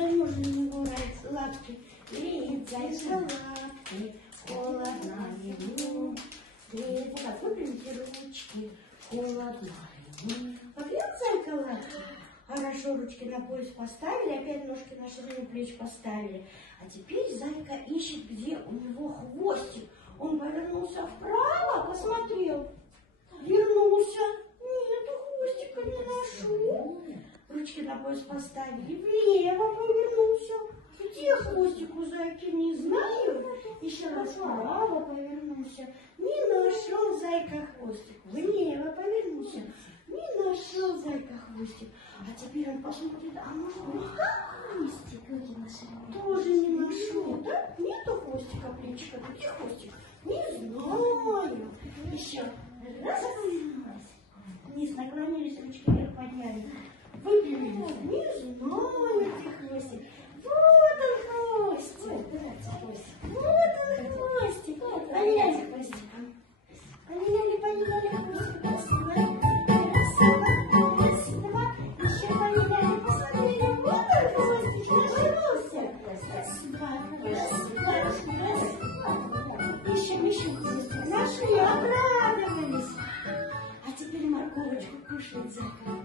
замерзли лапки, греет зайка лапки, холодно ему. Греет, так, выпрямите ручки, холодно ему. Погрел зайка лапки? Хорошо, ручки на пояс поставили, опять ножки на ширину плеч поставили. А теперь зайка ищет, где у него хвостик. Он повернулся вправо, посмотрел, вернулся. Нету хвостика, не нашел. Ручки на пояс поставили, влево повернулся. Где хвостик у зайки, не знаю. Еще раз вправо повернулся. Не нашел зайка хвостик. Влево повернулся. Не нашел зайка хвостик. А теперь он посмотрит, а может быть хвостик тоже не нашел, да? Нету хвостика, плечика, где хвостик? Не знаю. Еще раз. Вниз наклонились, ручки вверх подняли. Выпрямились. Не знаю, где хвостик. Вот он хвостик. Вот он хвостик. Поменяйте хвостиком. Поменяли хвостик. Красиво. Еще поменяли. Посмотрели. Вот он хвостик. Вернулся. Еще хвостик. Нашли, обрадовались. А теперь морковочку кушает зайка.